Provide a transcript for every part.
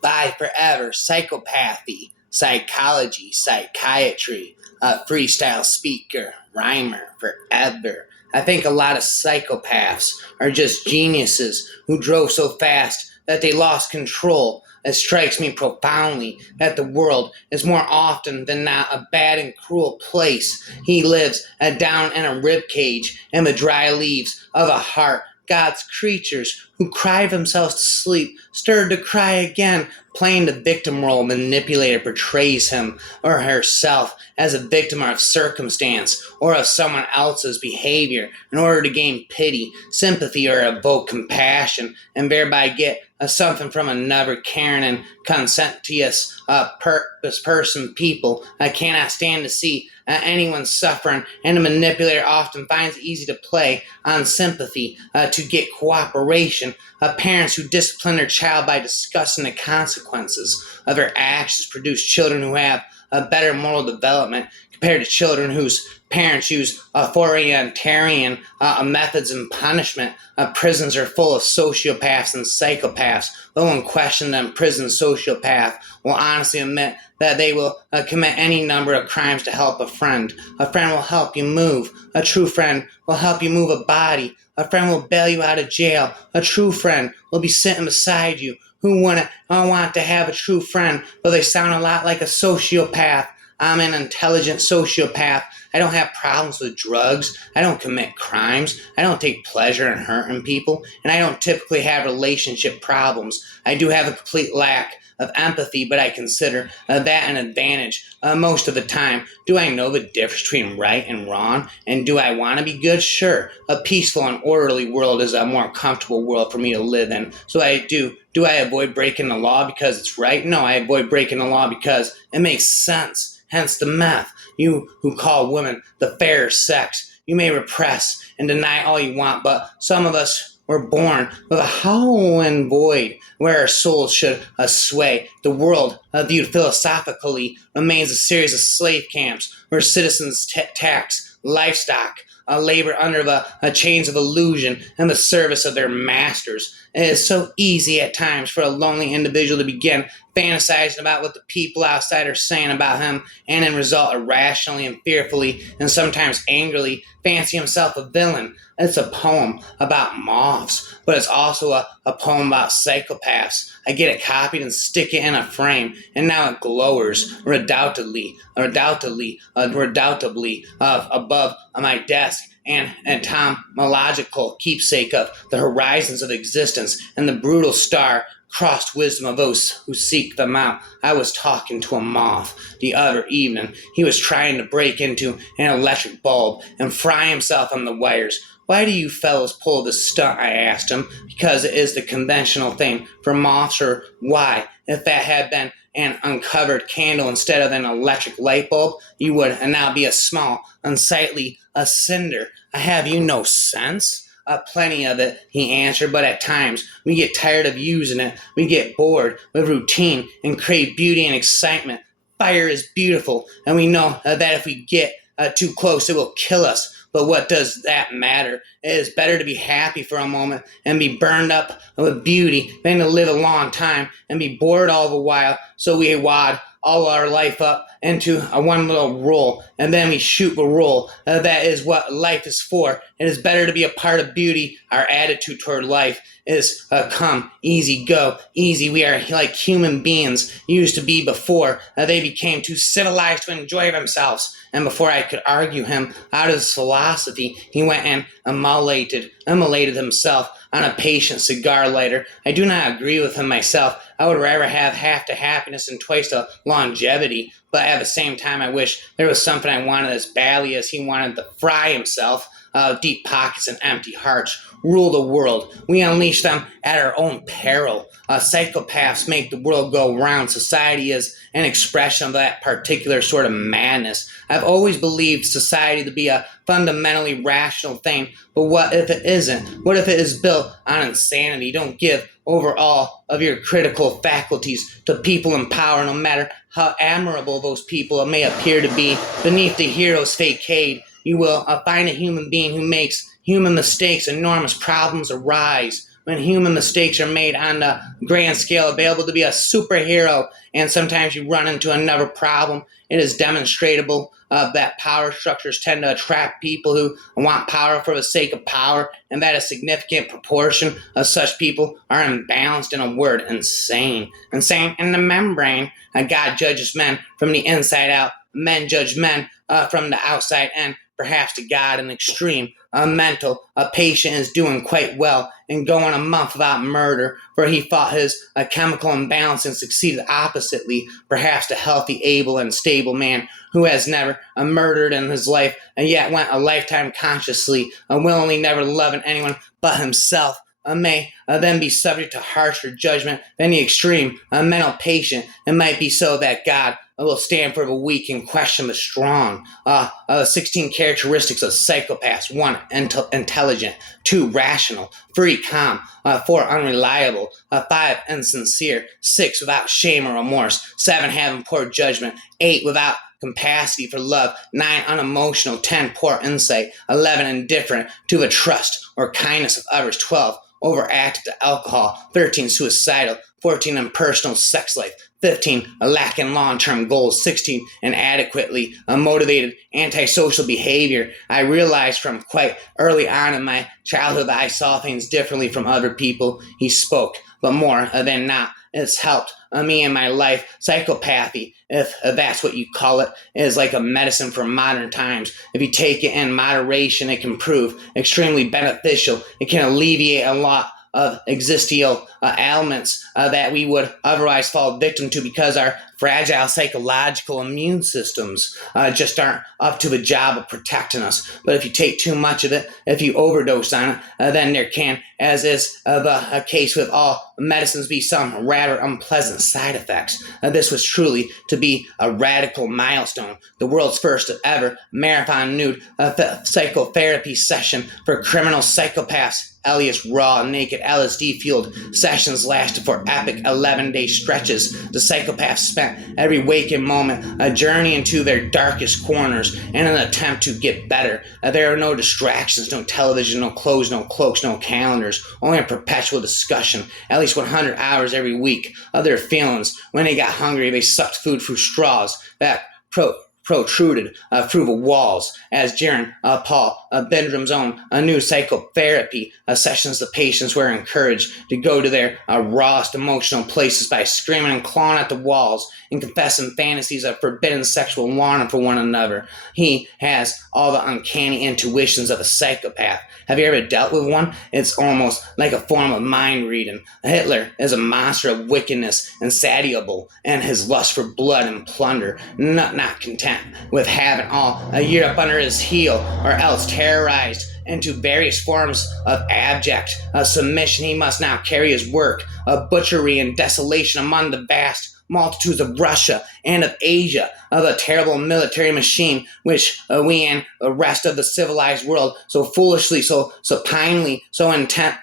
Bye forever, psychopathy, psychology, psychiatry, freestyle speaker, rhymer, forever. I think a lot of psychopaths are just geniuses who drove so fast that they lost control. It strikes me profoundly that the world is more often than not a bad and cruel place. He lives down in a rib cage in the dry leaves of a heart. God's creatures who cry themselves to sleep, stirred to cry again, playing the victim role. Manipulator portrays him or herself as a victim of circumstance or of someone else's behavior in order to gain pity, sympathy, or evoke compassion, and thereby get something from another caring and conscientious person people. I cannot stand to see anyone suffering, and the manipulator often finds it easy to play on sympathy to get cooperation. Parents who discipline their child by discussing the consequences of their actions produce children who have a better moral development compared to children whose parents use authoritarian methods and punishment. Prisons are full of sociopaths and psychopaths. But when questioned, them prison sociopath will honestly admit that they will commit any number of crimes to help a friend. A friend will help you move. A true friend will help you move a body. A friend will bail you out of jail. A true friend will be sitting beside you. Who wouldn't want to have a true friend? But they sound a lot like a sociopath. I'm an intelligent sociopath. I don't have problems with drugs. I don't commit crimes. I don't take pleasure in hurting people. And I don't typically have relationship problems. I do have a complete lack of empathy, but I consider that an advantage most of the time. Do I know the difference between right and wrong? And do I want to be good? Sure. A peaceful and orderly world is a more comfortable world for me to live in. So I do. Do I avoid breaking the law because it's right? No, I avoid breaking the law because it makes sense. Hence the meth. You who call women the fairer sex, you may repress and deny all you want, but some of us were born with a hollow and void where our souls should sway. The world, viewed philosophically, remains a series of slave camps where citizens tax livestock, labor under the chains of illusion in the service of their masters. It is so easy at times for a lonely individual to begin fantasizing about what the people outside are saying about him, and in result irrationally and fearfully and sometimes angrily fancy himself a villain. It's a poem about moths, but it's also a poem about psychopaths. I get it copied and stick it in a frame, and now it glowers redoubtably above my desk, and entomological keepsake of the horizons of existence and the brutal star-crossed wisdom of those who seek them out. I was talking to a moth the other evening. He was trying to break into an electric bulb and fry himself on the wires. Why do you fellows pull this stunt? I asked him. Because it is the conventional thing for moths, or why? If that had been an uncovered candle instead of an electric light bulb, you would now be a small, unsightly cinder. Have you no sense? Plenty of it, he answered, but at times we get tired of using it. We get bored with routine and crave beauty and excitement. Fire is beautiful, and we know that if we get too close, it will kill us. But what does that matter? It is better to be happy for a moment and be burned up with beauty than to live a long time and be bored all the while. So we wad all our life up into one little roll, and then we shoot the roll. That is what life is for. It is better to be a part of beauty. Our attitude toward life is come, easy, go, easy. We are like human beings used to be before they became too civilized to enjoy themselves. And before I could argue him out of his philosophy, he went and immolated himself on a patient cigar lighter. I do not agree with him myself. I would rather have half the happiness and twice the longevity. But at the same time, I wish there was something I wanted as badly as he wanted to fry himself. Deep pockets and empty hearts rule the world. We unleash them at our own peril. Psychopaths make the world go round. Society is an expression of that particular sort of madness. I've always believed society to be a fundamentally rational thing, but what if it isn't? What if it is built on insanity? Don't give over all of your critical faculties to people in power, no matter how admirable those people may appear to be. Beneath the hero's facade, you will find a human being who makes human mistakes. Enormous problems arise when human mistakes are made on the grand scale, available to be a superhero, and sometimes you run into another problem. It is demonstrable that power structures tend to attract people who want power for the sake of power, and that a significant proportion of such people are imbalanced, in a word, insane. Insane in the membrane. God judges men from the inside out. Men judge men from the outside, and perhaps to God an extreme. A patient is doing quite well and going a month without murder, for he fought his chemical imbalance and succeeded oppositely. Perhaps the healthy, able, and stable man who has never murdered in his life and yet went a lifetime consciously, willingly never loving anyone but himself, may then be subject to harsher judgment than the extreme mental patient. It might be so that God will stand for the weak and question the strong. 16 characteristics of psychopaths. 1, intelligent. 2, rational. 3, calm. 4, unreliable. 5, insincere. 6, without shame or remorse. 7, having poor judgment. 8, without capacity for love. 9, unemotional. 10, poor insight. 11, indifferent to the trust or kindness of others. 12, overactive to alcohol. 13, suicidal. 14, impersonal sex life. 15, a lack in long-term goals. 16, inadequately motivated antisocial behavior. I realized from quite early on in my childhood that I saw things differently from other people. He spoke, but more than not, it's helped me in my life. Psychopathy, if that's what you call it, is like a medicine for modern times. If you take it in moderation, it can prove extremely beneficial. It can alleviate a lot of existential ailments that we would otherwise fall victim to because our fragile psychological immune systems just aren't up to the job of protecting us. But if you take too much of it, if you overdose on it, then there can, as is the case with all medicines, be some rather unpleasant side effects. This was truly to be a radical milestone, the world's first ever marathon nude psychotherapy session for criminal psychopaths. Elias raw, naked, LSD-fueled sessions lasted for epic 11-day stretches. The psychopaths spent every waking moment a journey into their darkest corners in an attempt to get better. There are no distractions, no television, no clothes, no cloaks, no calendars, only a perpetual discussion, at least 100 hours every week, of their feelings. When they got hungry, they sucked food through straws that protruded through the walls. As Jaron Paul Bendrum's own new psychotherapy sessions, the patients were encouraged to go to their rawest emotional places by screaming and clawing at the walls and confessing fantasies of forbidden sexual longing for one another. He has all the uncanny intuitions of a psychopath. Have you ever dealt with one? It's almost like a form of mind reading. Hitler is a monster of wickedness, insatiable, and his lust for blood and plunder, not content with having all Europe under his heel, or else terrorized into various forms of abject submission. He must now carry his work of butchery and desolation among the vast multitudes of Russia and of Asia, of a terrible military machine which we and the rest of the civilized world so foolishly, so supinely, so intent,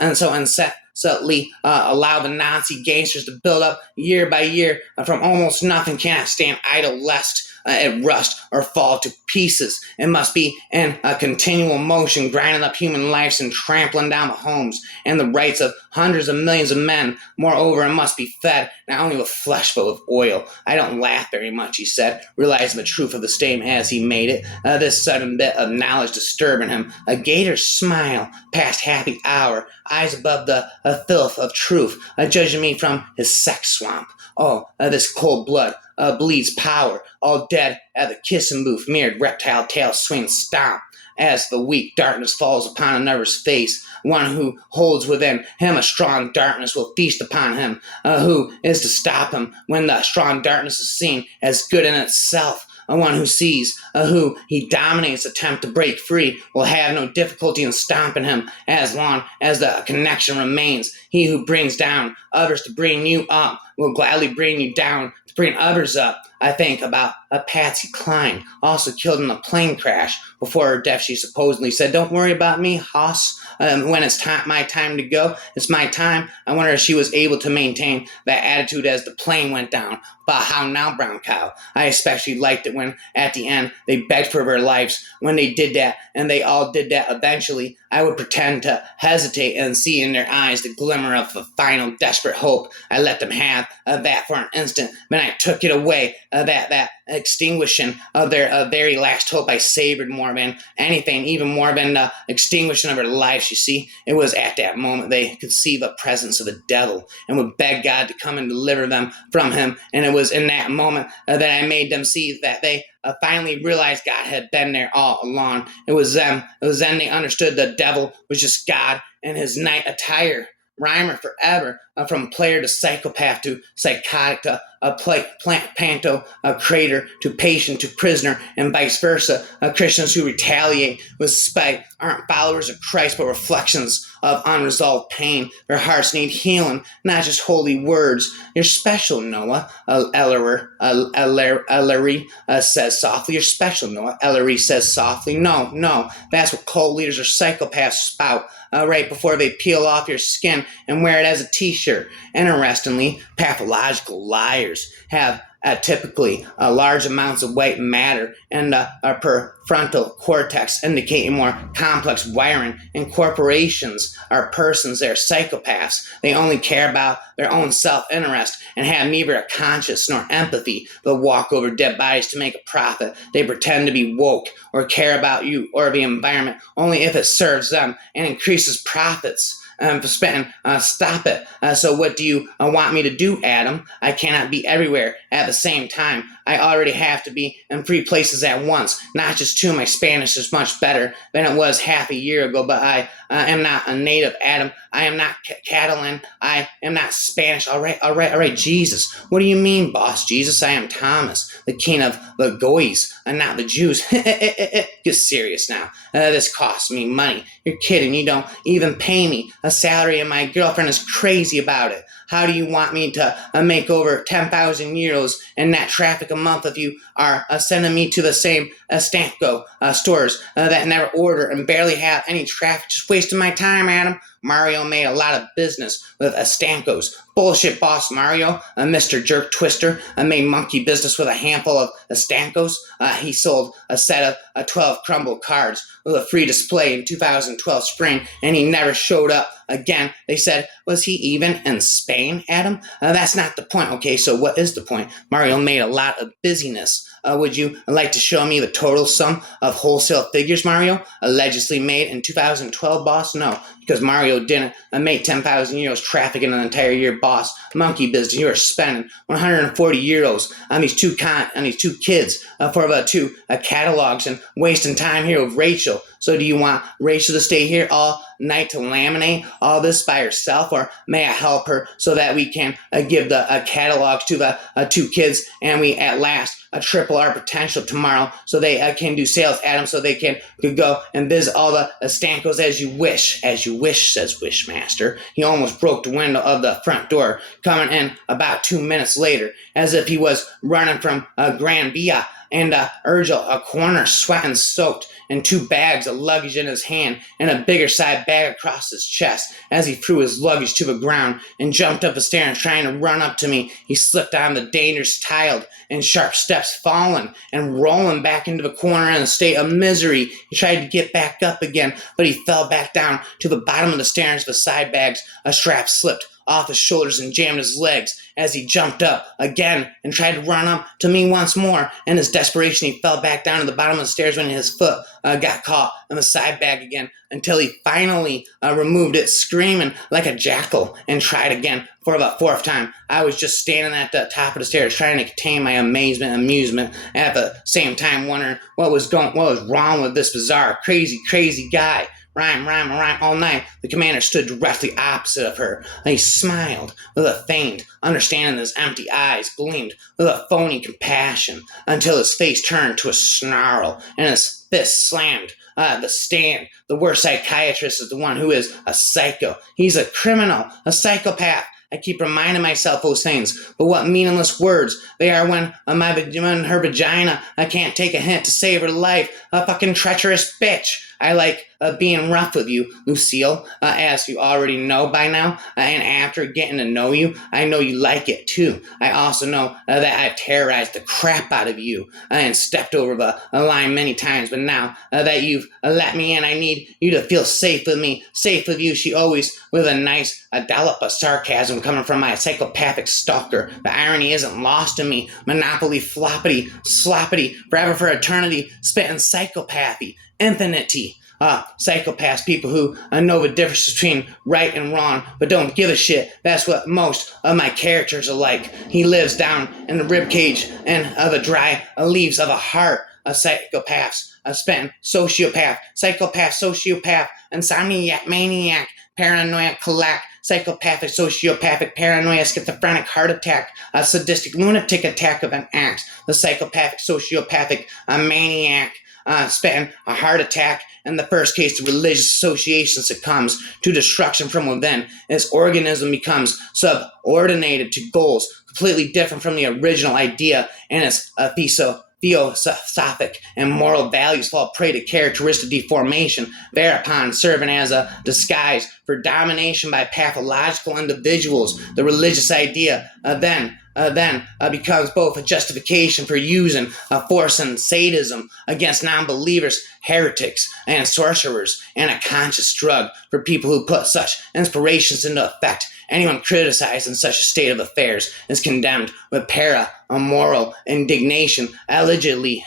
and so incessantly allow the Nazi gangsters to build up year by year from almost nothing. Cannot stand idle lest it rust or fall to pieces. It must be in a continual motion, grinding up human lives and trampling down the homes and the rights of hundreds of millions of men. Moreover, it must be fed not only with flesh but with oil. I don't laugh very much, he said, realizing the truth of the statement as he made it, this sudden bit of knowledge disturbing him. A gator's smile, past happy hour, eyes above the filth of truth, judging me from his sex swamp. Oh, this cold blood bleeds power, all dead at the kissing booth, mirrored reptile tail swing stomp as the weak darkness falls upon another's face. One who holds within him a strong darkness will feast upon him. Who is to stop him when the strong darkness is seen as good in itself? One who sees who he dominates attempt to break free will have no difficulty in stomping him as long as the connection remains. He who brings down others to bring you up will gladly bring you down to bring others up. I think about Patsy Cline, also killed in a plane crash. Before her death, she supposedly said, "Don't worry about me, Hoss. when it's my time to go, it's my time. I wonder if she was able to maintain that attitude as the plane went down. But how now, brown cow? I especially liked it when, at the end, they begged for their lives. When they did that, and they all did that eventually, I would pretend to hesitate and see in their eyes the glimmer of a final desperate hope. I let them have that for an instant, then I took it away, that extinguishing of their very last hope. I savored more than anything, even more than the extinguishing of their lives, you see. It was at that moment they could see the presence of the devil and would beg God to come and deliver them from him. And it was in that moment that I made them see that they finally realized God had been there all along. It was then they understood the devil was just God and his knight attire. Rhymer forever, from player to psychopath to psychotic to panto, crater to patient to prisoner, and vice versa. Christians who retaliate with spite aren't followers of Christ, but reflections of unresolved pain. Their hearts need healing, not just holy words. You're special, Noah, Ellery says softly. You're special, Noah, Ellery says softly. No, that's what cult leaders or psychopaths spout right before they peel off your skin and wear it as a t-shirt. Interestingly, pathological liars have typically large amounts of white matter and our prefrontal cortex, indicating more complex wiring. And corporations are persons, they're psychopaths. They only care about their own self-interest and have neither a conscience nor empathy. They'll walk over dead bodies to make a profit. They pretend to be woke or care about you or the environment only if it serves them and increases profits. Stop it. So what do you want me to do, Adam? I cannot be everywhere at the same time. I already have to be in 3 places at once, not just 2. My Spanish is much better than it was half a year ago, but I am not a native, Adam. I am not Catalan. I am not Spanish. All right, Jesus. What do you mean, boss? Jesus, I am Thomas, the king of the Goys, and not the Jews. Get serious now. This costs me money. You're kidding. You don't even pay me a salary, and my girlfriend is crazy about it. How do you want me to make over 10,000 euros in net traffic a month if you are sending me to the same Stanko stores that never order and barely have any traffic? Just wasting my time, Adam. Mario made a lot of business with Stankos. Bullshit, boss Mario. Mr. Jerk Twister made monkey business with a handful of Stankos. He sold a set of 12 crumble cards with a free display in 2012 spring, and he never showed up again. They said, was he even in Spain, Adam? That's not the point. Okay, so what is the point? Mario made a lot of busyness. Would you like to show me the total sum of wholesale figures Mario allegedly made in 2012, boss? No, because Mario didn't make 10,000 euros traffic in an entire year, boss. Monkey business. You are spending 140 euros on these two kids for about 2 catalogs and wasting time here with Rachel. So do you want Rachel to stay here all night to laminate all this by herself, or may I help her so that we can give the catalogs to the 2 kids and we at last triple our potential tomorrow so they can do sales, Adam, so they could go and visit all the Stankos as you wish, says Wishmaster. He almost broke the window of the front door, coming in about 2 minutes later, as if he was running from Gran Via and Urgel, a corner, sweating, soaked, and 2 bags of luggage in his hand and a bigger side bag across his chest. As he threw his luggage to the ground and jumped up the stairs trying to run up to me, he slipped on the dangerous tiled and sharp steps, falling and rolling back into the corner in a state of misery. He tried to get back up again, but he fell back down to the bottom of the stairs. The side bags, a strap slipped off his shoulders and jammed his legs as he jumped up again and tried to run up to me once more. In his desperation, he fell back down to the bottom of the stairs when his foot got caught in the side bag again, until he finally removed it, screaming like a jackal, and tried again for the 4th time. I was just standing at the top of the stairs trying to contain my amazement and amusement, at the same time wondering what was wrong with this bizarre, crazy guy. Rhyme all night. The commander stood directly opposite of her. He smiled with a faint understanding. His empty eyes gleamed with a phony compassion until his face turned to a snarl and his fist slammed the stand. The worst psychiatrist is the one who is a psycho. He's a criminal, a psychopath. I keep reminding myself those things, but what meaningless words they are when her vagina I can't take a hint to save her life. A fucking treacherous bitch. I like being rough with you, Lucille, as you already know by now. And after getting to know you, I know you like it too. I also know that I've terrorized the crap out of you and stepped over the line many times. But now that you've let me in, I need you to feel safe with me, safe with you. She always, with a nice dollop of sarcasm coming from my psychopathic stalker. The irony isn't lost in me. Monopoly, floppity, sloppity, forever for eternity, spitting psychopathy, infinity. Psychopaths, people who know the difference between right and wrong, but don't give a shit. That's what most of my characters are like. He lives down in the ribcage and the dry leaves of a heart of psychopaths. Spent sociopath, psychopath, sociopath, insomniac, maniac, paranoia, collect, psychopathic, sociopathic, paranoia, schizophrenic, heart attack, a sadistic, lunatic attack of an axe, the psychopathic, sociopathic, maniac, spitting a heart attack. In the first case, the religious association succumbs to destruction from within. Its organism becomes subordinated to goals completely different from the original idea, and its theosophic and moral values fall prey to characteristic deformation, thereupon serving as a disguise for domination by pathological individuals. The religious idea then becomes both a justification for using force and sadism against non-believers, heretics, and sorcerers, and a conscious drug for people who put such inspirations into effect. Anyone criticized in such a state of affairs is condemned with moral indignation, allegedly,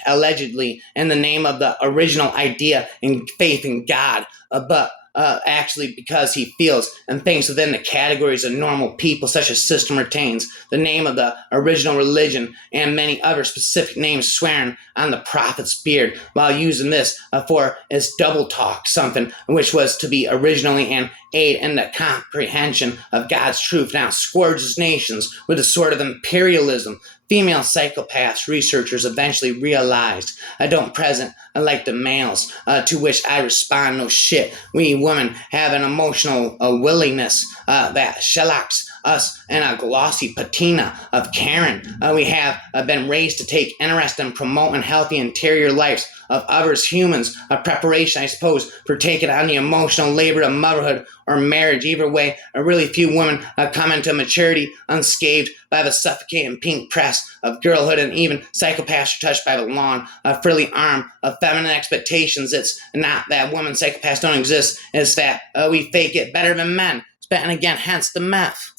in the name of the original idea and faith in God, but actually because he feels and thinks within the categories of normal people. Such a system retains the name of the original religion and many other specific names swearing on the prophet's beard, while using this for its double talk, something which was to be originally an aid in the comprehension of God's truth, now scourges nations with a sort of imperialism. Female psychopaths researchers eventually realized don't present like the males, to which I respond, no shit. We women have an emotional willingness that shellacks us in a glossy patina of Karen. We have been raised to take interest in promoting healthy interior lives of others, humans, a preparation, I suppose, for taking on the emotional labor of motherhood or marriage. Either way, really few women come into maturity unscathed by the suffocating pink press of girlhood, and even psychopaths are touched by the long, frilly arm of feminine expectations. It's not that women psychopaths don't exist, it's that we fake it better than men. And again, hence the meth.